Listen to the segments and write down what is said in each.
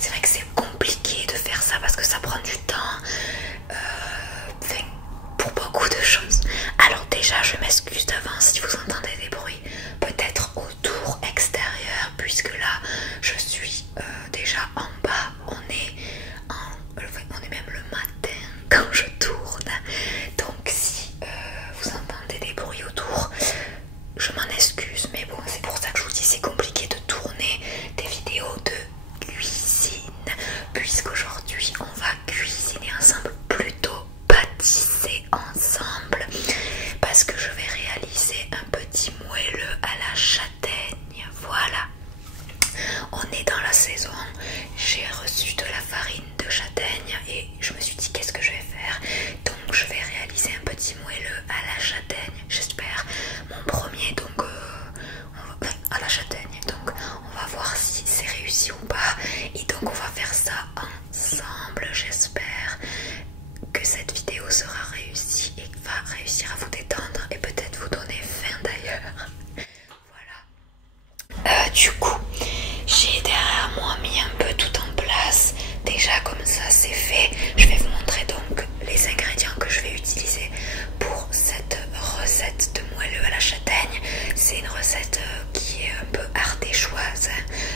c'est vrai que c'est compliqué de faire ça parce que ça prend du temps pour beaucoup de choses. Alors déjà je m'excuse d'avance si vous entendez des bruits peut-être autour extérieur, puisque là je suis déjà en bas, on est même le matin quand je tourne, donc si vous entendez des bruits autour, je m'en excuse, mais bon, c'est pour ça que je vous dis c'est compliqué de tourner des vidéos de cuisine, puisqu'aujourd'hui on va cuisiner ensemble, plutôt pâtisser ensemble, parce que je vais réaliser un petit moelleux à la châtaigne. Voilà, on est dans la saison, j'ai reçu de la farine de châtaigne et je me suis dit qu'est-ce que je vais faire, donc je vais réaliser un petit moelleux à la châtaigne, j'espère mon premier, donc à la châtaigne, donc on va voir si c'est réussi ou pas, et donc on va faire ça ensemble. J'espère que cette vidéo sera réussie et va réussir à vous détendre et peut-être vous donner faim d'ailleurs. Voilà. Du coup, j'ai derrière moi mis un peu tout en place. Déjà comme ça c'est fait. Je vais vous montrer donc les ingrédients que je vais utiliser pour cette recette de moelleux à la châtaigne. C'est une recette qui est un peu ardéchoise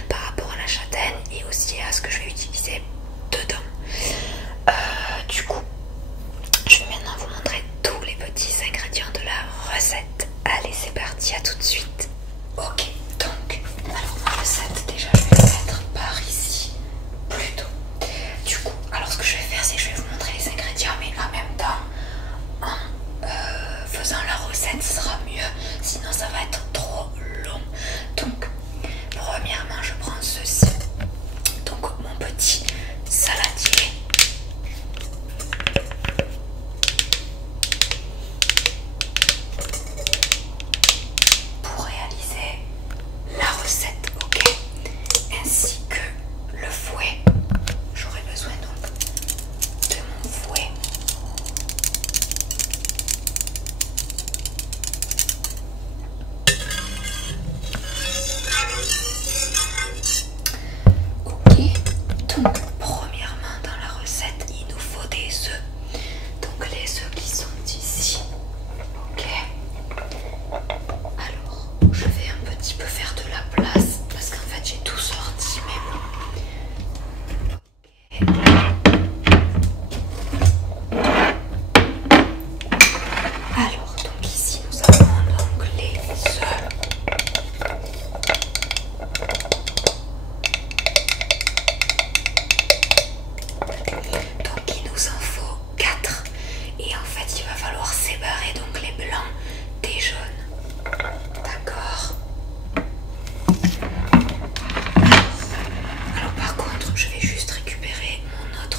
par rapport à la châtaigne et aussi à ce que je vais utiliser dedans. Du coup, je vais maintenant vous montrer tous les petits ingrédients de la recette. Allez, c'est parti, à tout de suite. Ok, donc, alors ma recette, déjà je vais la mettre par ici, plutôt. Du coup, alors ce que je vais faire, c'est que je vais vous montrer les ingrédients, mais en même temps, en faisant la recette, ce sera mieux, sinon ça va être trop long. Donc, premièrement, je prends ceci, donc mon petit saladier. Pour réaliser la recette, ok, ainsi que le fouet. J'aurai besoin donc de mon fouet. Ok, donc premièrement dans la recette il nous faut des œufs, donc les œufs qui sont ici, ok. Alors je vais un petit peu faire de la place parce qu'en fait j'ai tout sorti, mais bon. Alors donc ici nous avons donc les œufs. Donc il nous en faut 4 et en fait il va falloir séparer donc les blancs des jaunes. D'accord. Alors par contre je vais juste récupérer mon autre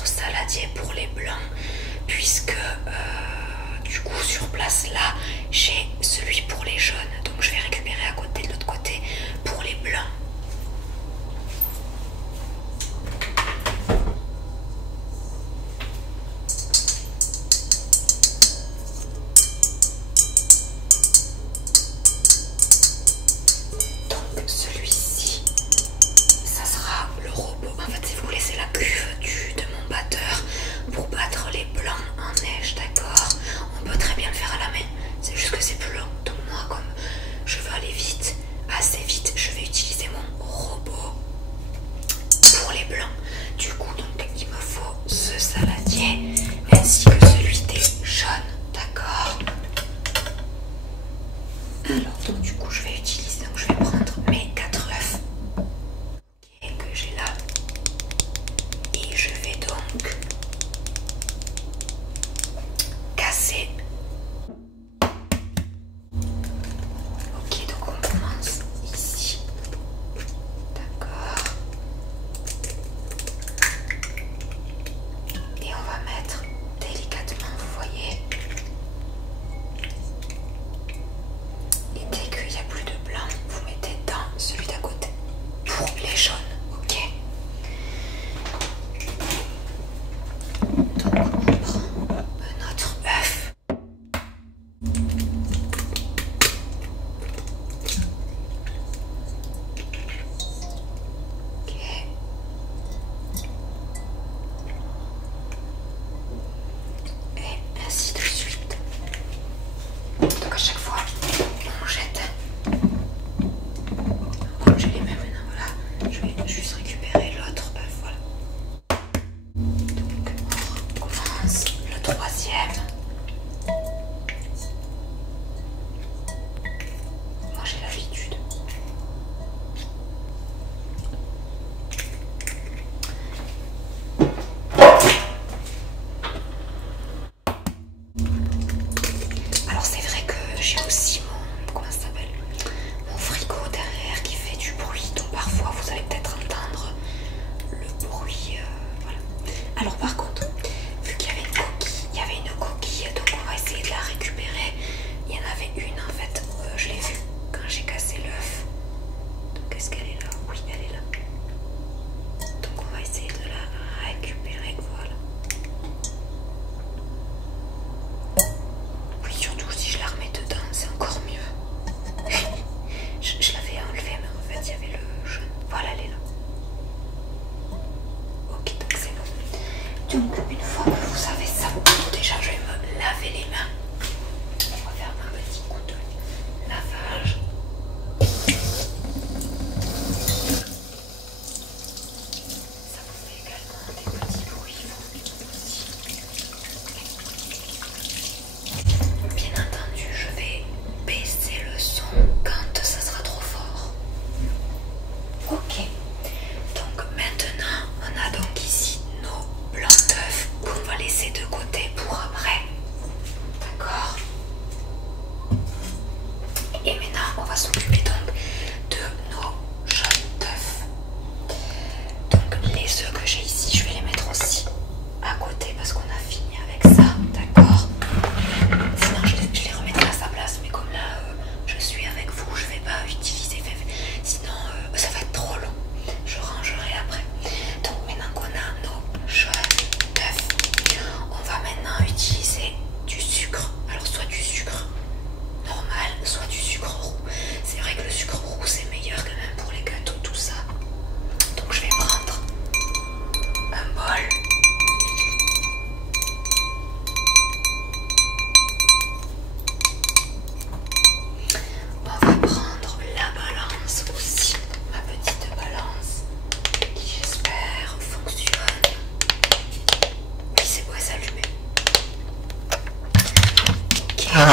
Donc,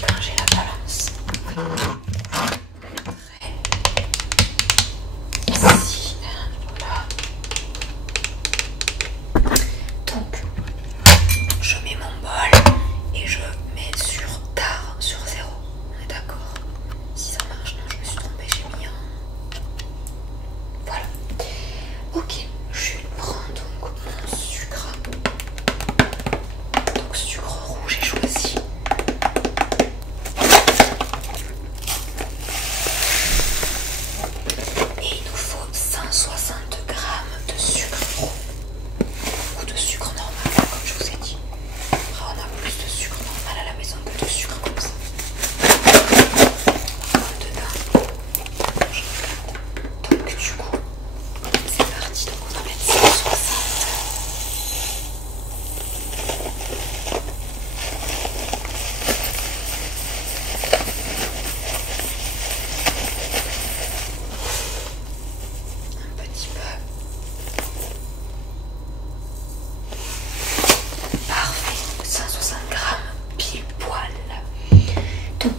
quand j'ai la balance, ici, voilà. Donc, je mets mon bol et je mets sur tard, sur 0. On est d'accord? Si ça marche, non, je me suis trompée, j'ai mis un. Voilà. Ok, je prends donc mon sucre. Donc, sucre rouge, j'ai choisi. Et il nous faut 160 grammes de sucre roux ou de sucre normal, comme je vous ai dit. Après, on a plus de sucre normal à la maison que de sucre comme ça. On va dedans. Donc, du coup, c'est parti. Donc, on va mettre 160. Un petit peu. Parfait, 160 grammes pile poil. Donc,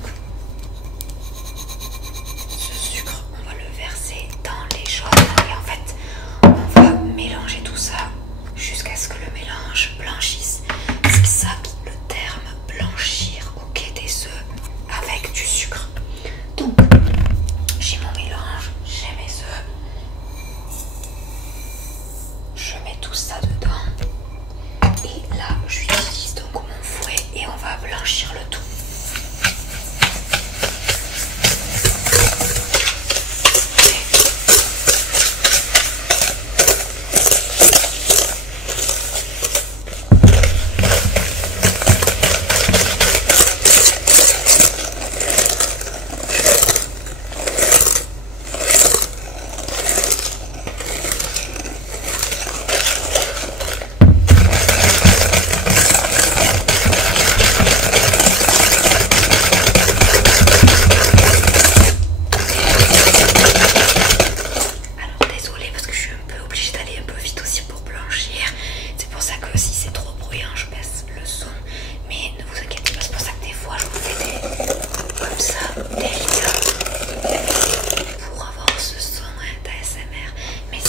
ce sucre, on va le verser dans les jaunes et en fait, on va mélanger tout ça jusqu'à ce que le mélange blanchisse. C'est ça le terme blanchir, ok, des œufs avec du sucre. Donc, j'ai mon mélange, j'ai mes œufs. Je mets tout ça dedans. Et là, j'utilise donc mon fouet et on va blanchir le tout. Mais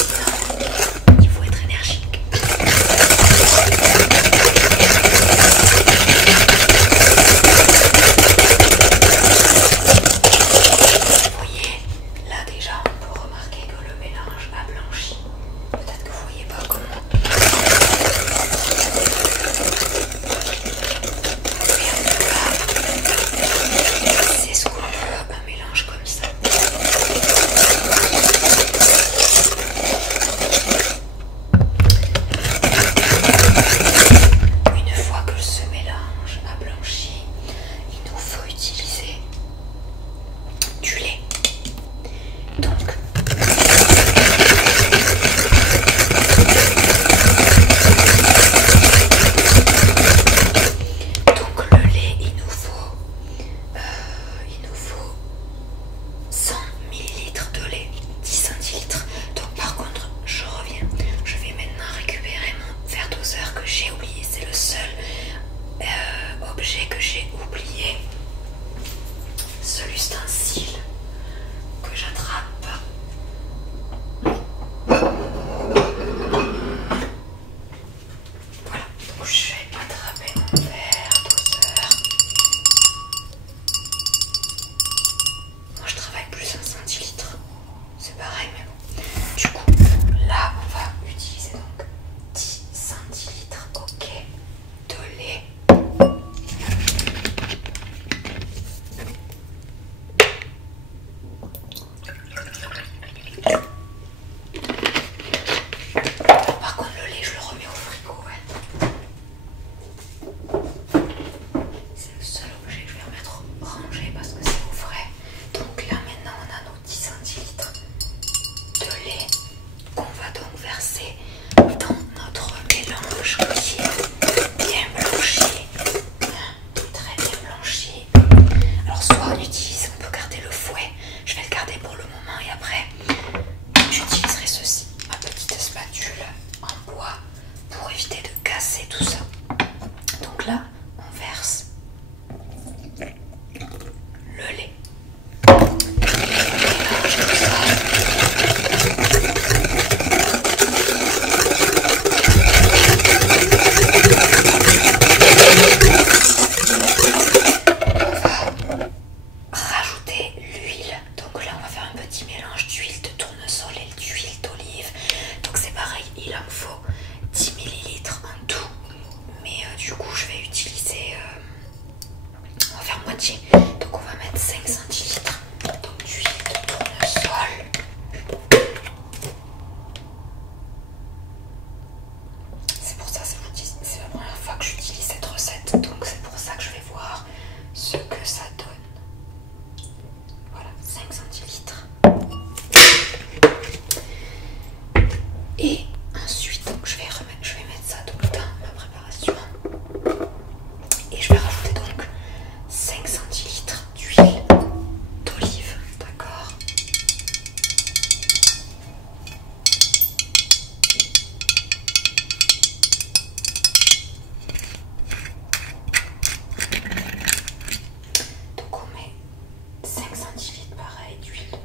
Et ensuite, je vais mettre ça donc dans ma préparation. Et je vais rajouter donc 5 centilitres d'huile d'olive, d'accord? Donc on met 5 centilitres pareil d'huile d'olive.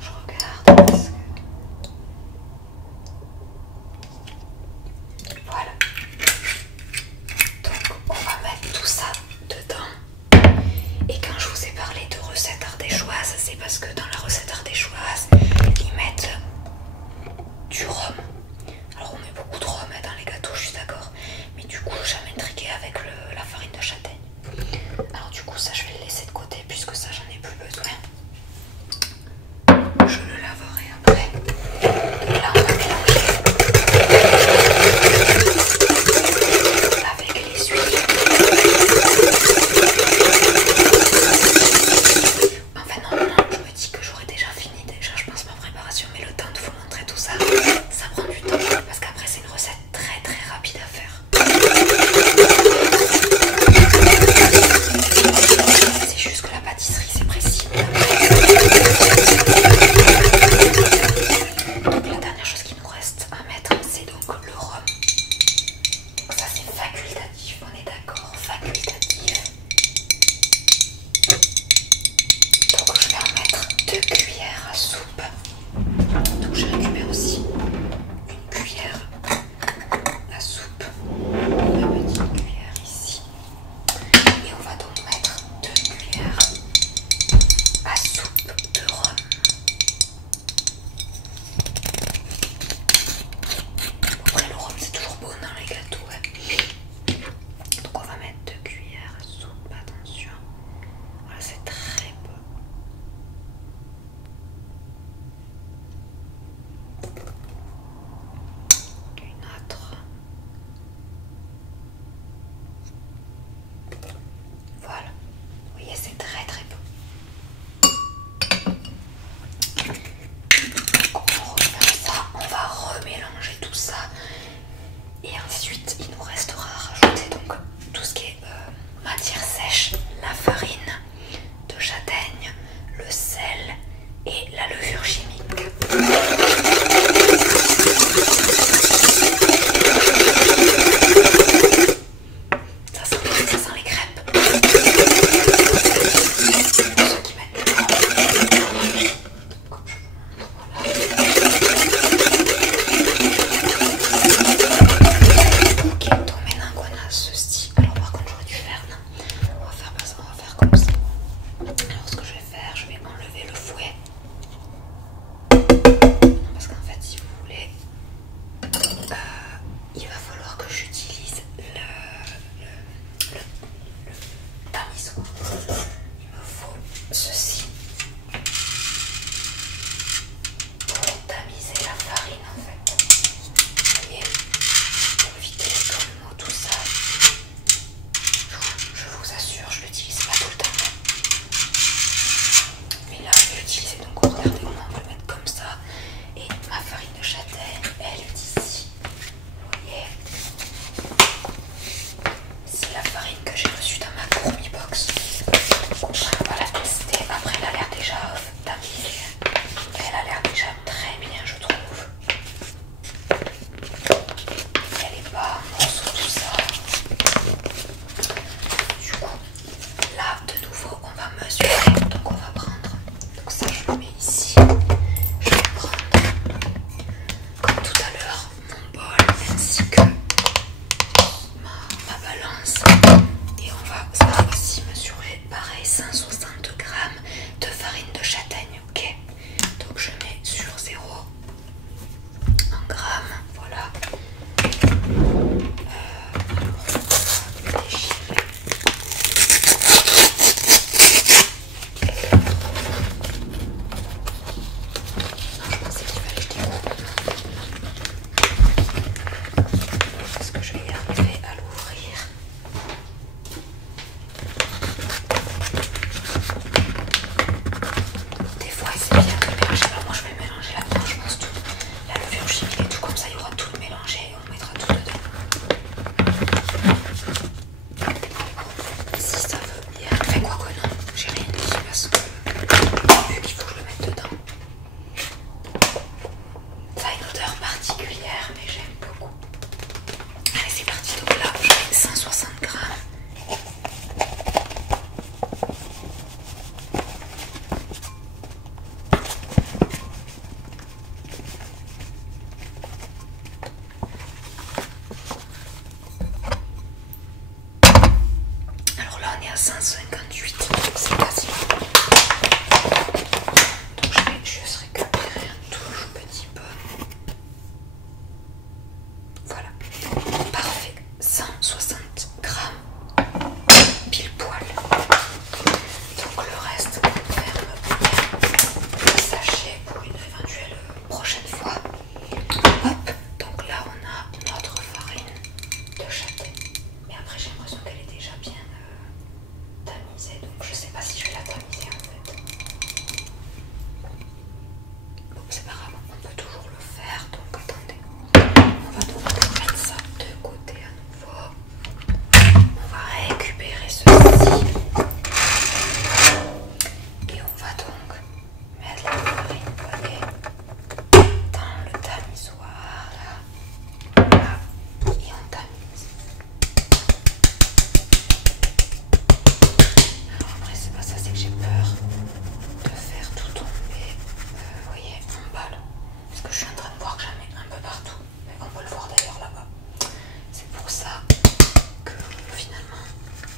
Je regarde parce que... Voilà. Donc on va mettre tout ça dedans. Et quand je vous ai parlé de recette ardéchoise, c'est parce que dans la recette ardéchoise, ils mettent du rhum. Alors on met beaucoup de rhum dans les gâteaux, je suis d'accord. Mais du coup, jamais intriguée avec la farine de châtaigne. Alors du coup, ça je vais le laisser de côté puisque ça j'en ai plus besoin. Je le laverai après. Et là on va mélanger avec les huiles. Enfin non, je me dis que est à 158, donc c'est quasiment. Donc je vais juste récupérer un tout petit peu. Voilà, parfait, 160 grammes, pile poil. Donc le reste, on va faire le sachet pour une éventuelle prochaine fois. Hop, donc là on a notre farine de châtaigne. Mais après j'ai l'impression qu'elle est déjà bien tamisée, donc je sais pas si je vais la tamiser en fait. Bon, c'est pas grave, on peut toujours le faire, donc attendez. On va donc mettre ça de côté à nouveau. On va récupérer ceci. Et on va donc mettre la farine, vous voyez, dans le tamisoir là. Là. Et on tamise. Alors après c'est pas ça, c'est que j'ai peur de faire tout tomber, vous voyez, en bas là. Parce que je suis en train de voir que j'en mets un peu partout. Mais on peut le voir d'ailleurs là-bas. C'est pour ça que finalement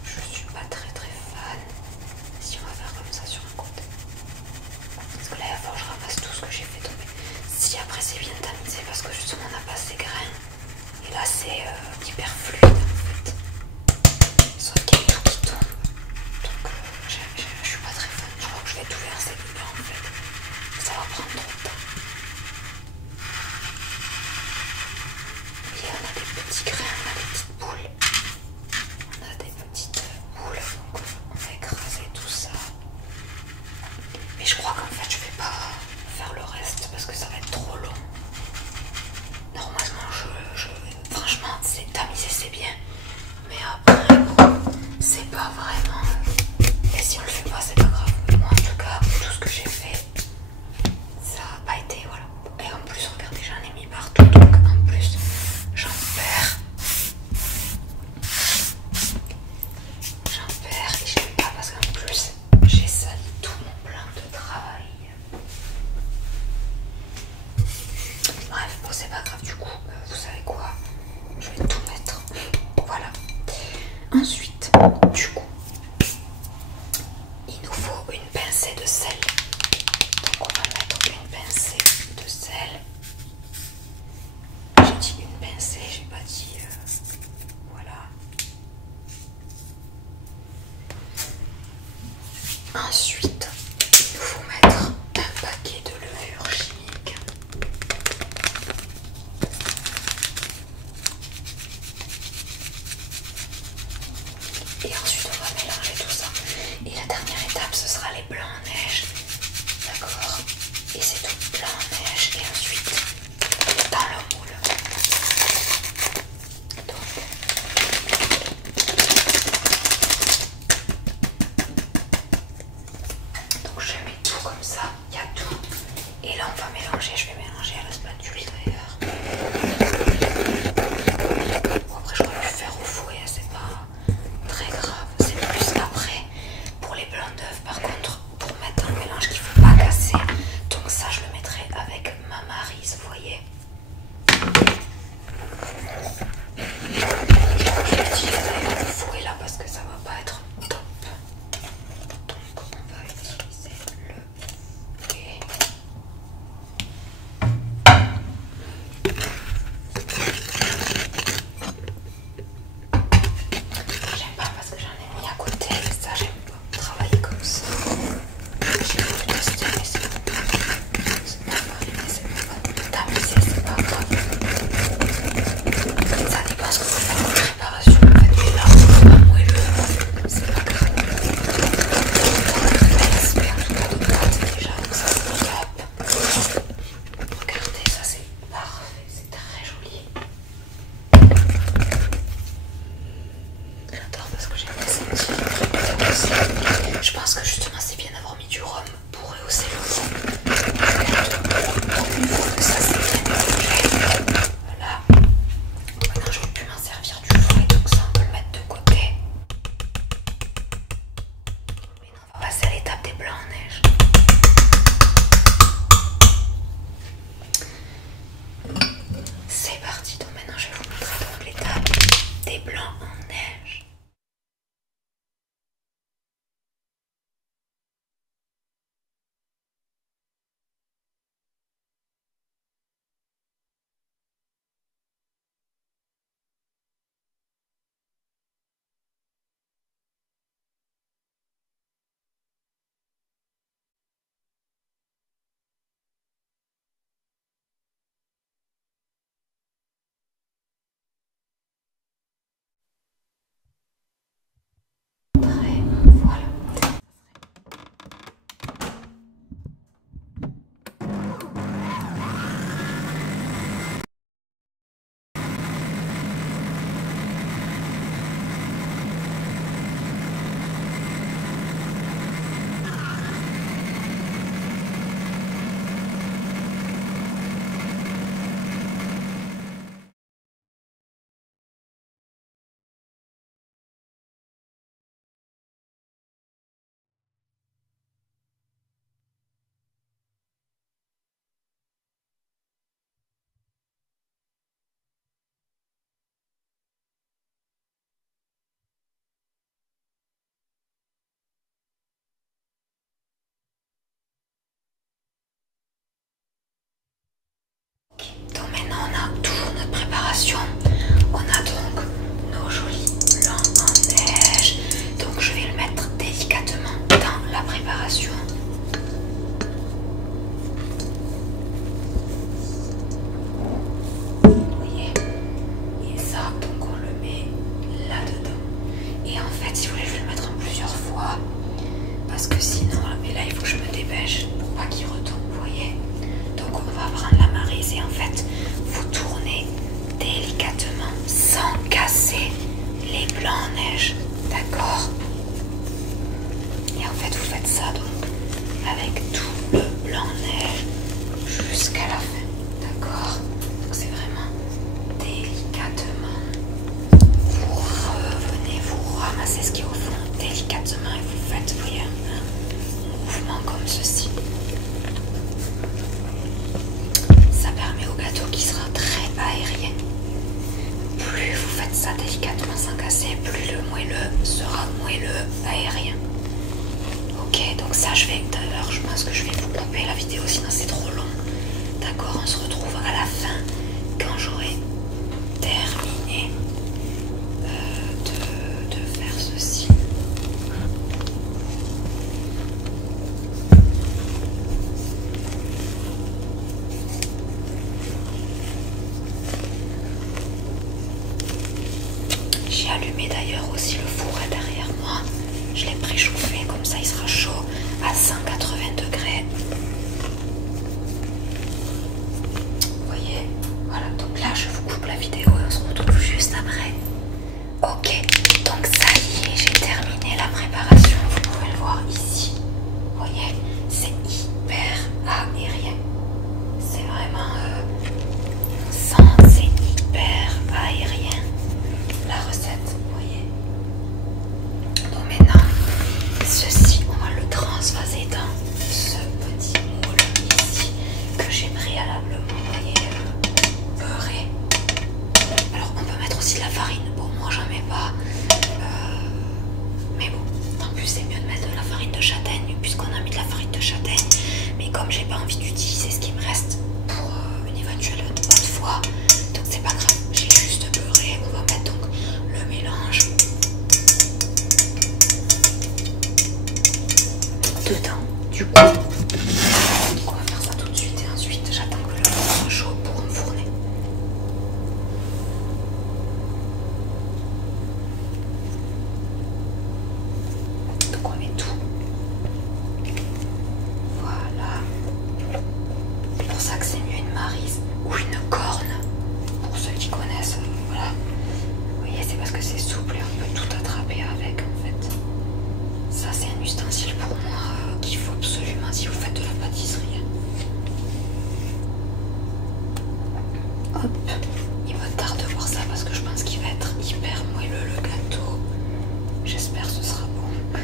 je suis pas très fan. Si on va faire comme ça sur un côté. Parce que là il va falloir que je ramasse tout ce que j'ai fait tomber. Si après c'est bien tamisé parce que justement on n'a pas ces graines. Et là c'est hyper fluide en fait. Sauf qu'il y a tout qui tombe. Donc je suis pas très fan. Je crois que je vais tout verser dedans en fait. Ça va prendre trop de temps. Et on a des petits grains, on a des petites boules. On a des petites boules. Donc on va écraser tout ça. Mais je crois qu'en fait je vais pas faire le reste parce que ça va être trop long. Normalement franchement c'est tamisé, c'est bien. Mais après bon, c'est pas vraiment. Et si on le fait pas c'est pas grave. Moi en tout cas tout ce que j'ai fait ça n'a pas été, voilà. Et en plus regardez j'en ai mis partout. Donc en plus j'en perds. Et j'aime pas parce qu'en plus j'ai sali tout mon plan de travail. Bref, bon c'est pas grave du coup, vous savez quoi, je vais tout mettre, voilà. Ensuite, du coup, il nous faut une pincée de sel. Donc on va mettre une pincée de sel. J'ai dit une pincée, j'ai pas dit, voilà. Ensuite, il nous faut mettre un paquet de levure chimique. Et ensuite on va mélanger tout ça. Et la dernière étape ce sera les blancs en neige. D'accord. Et c'est tout blanc en neige. Et ensuite dans le moule. Donc je mets tout comme ça. Il y a tout. Et là on va mélanger. Je vais mélanger à la spatule d'ailleurs. Bon après j'aurais pu faire au four et c'est pas très grave, c'est plus après pour les blancs d'œufs. Par contre, pour mettre dans le mélange qu'il ne faut pas casser, donc ça je le mettrai avec ma maryse, vous voyez. Je vais utiliser le fouet là parce que ça va pas être top. Donc on va utiliser le fouet. J'aime pas parce que j'en ai mis à côté, ça j'aime pas travailler comme ça. J'ai voulu tester mais c'est pas farine, c'est pas tamisé, c'est pas grave. Ça dépend ce que vous faites en préparation en fait, mais là c'est pas moelleux, c'est pas grave. J'espère en tout cas de pâte déjà, donc ça c'est top. Regardez, ça c'est parfait, c'est très joli. J'adore parce que j'ai fait ces petits aussi. Je pense que justement c'est bien d'avoir mis du rhum pour rehausser le goût. Une fois que ça c'est bien mélangé, voilà. Maintenant je vais plus m'en servir du fouet, donc ça on peut le mettre de côté. Maintenant on va passer à l'étape des blancs en neige. C'est parti, donc maintenant je vais vous montrer donc l'étape des blancs en neige. fait vous faites ça donc avec tout le blanc-neige jusqu'à la fin, d'accord? Donc c'est vraiment délicatement, vous revenez, vous ramassez ce qui est au fond délicatement et vous faites, vous voyez, un mouvement comme ceci. Ça permet au gâteau qui sera très aérien. Plus vous faites ça délicatement sans casser, plus le moelleux sera moelleux aérien. Ok, donc ça je vais, d'ailleurs je pense que je vais vous couper la vidéo sinon c'est trop long. D'accord, on se retrouve à la fin quand j'aurai terminé de faire ceci. J'ai allumé d'ailleurs aussi le four derrière moi. Je l'ai préchauffé, comme ça il sera chaud à 180 degrés. Vous voyez, voilà, donc là je vous coupe la vidéo et on se retrouve juste après. Ok, donc ça y est, j'ai terminé la préparation, vous pouvez le voir ici. Vous voyez, c'est hyper aérien. C'est vraiment, on sent, c'est hyper aérien. La recette, vous voyez. Donc maintenant, ceci, on va le transvaser dans ce petit moule ici que j'ai préalablement, vous voyez, beurré. Alors on peut mettre aussi de la farine. Bon, moi j'en mets pas, mais bon, en plus c'est mieux de mettre de la farine de châtaigne puisqu'on a mis de la farine de châtaigne. Mais comme j'ai pas envie d'utiliser ce qui me reste pour une éventuelle autre fois, donc c'est pas grave, j'ai juste beurré. On va mettre donc le mélange dedans. Du coup, on va faire ça tout de suite et ensuite j'attends que le four soit chaud pour enfourner. Donc on met tout. Voilà. C'est pour ça que c'est mieux une maryse ou une corne. Pour ceux qui connaissent, voilà. Vous voyez, c'est parce que c'est souple et on peut tout attraper avec en fait. Ça c'est un ustensile pour moi qu'il faut absolument si vous faites de la pâtisserie. Hop, il me tarde de voir ça parce que je pense qu'il va être hyper moelleux le gâteau. J'espère que ce sera bon.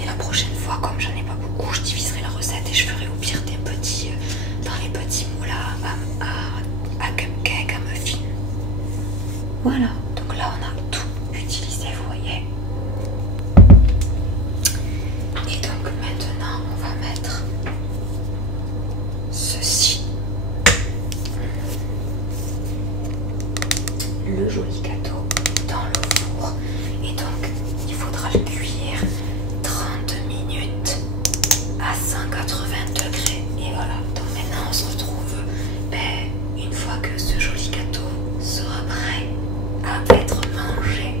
Et la prochaine fois, comme j'en ai pas beaucoup, je diviserai la recette et je ferai au pire des petits, dans les petits moules à cupcake, à muffin. Voilà, donc là on a tout utilisé, vous voyez. Et donc maintenant on va mettre ceci, le joli gâteau dans le four. Et donc il faudra le cuire 30 minutes à 180 degrés. Et voilà, donc maintenant on se retrouve une fois que ce joli gâteau sera prêt à être mangé.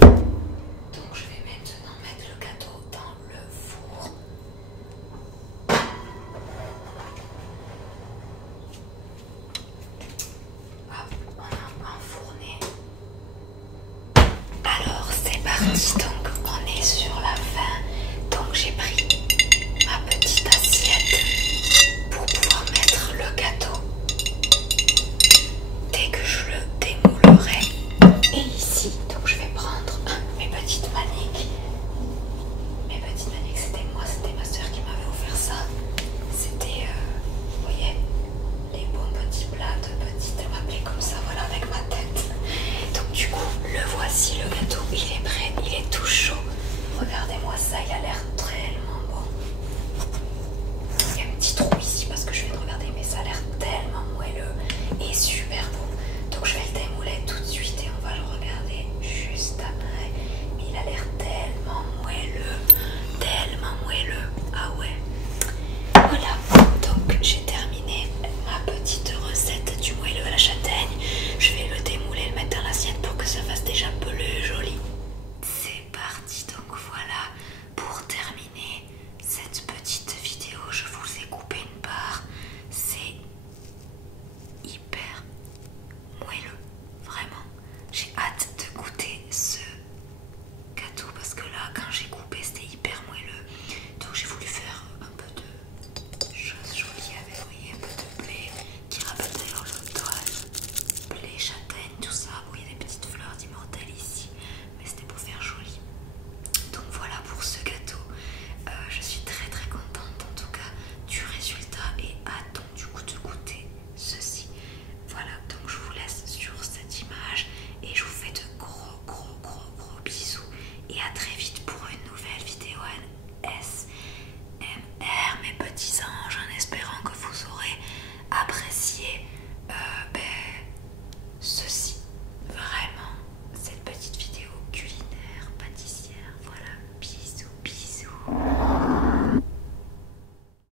Donc je vais maintenant mettre le gâteau dans le four. Hop, on a enfourné. Alors c'est parti, donc on est sur la fin. Donc j'ai pris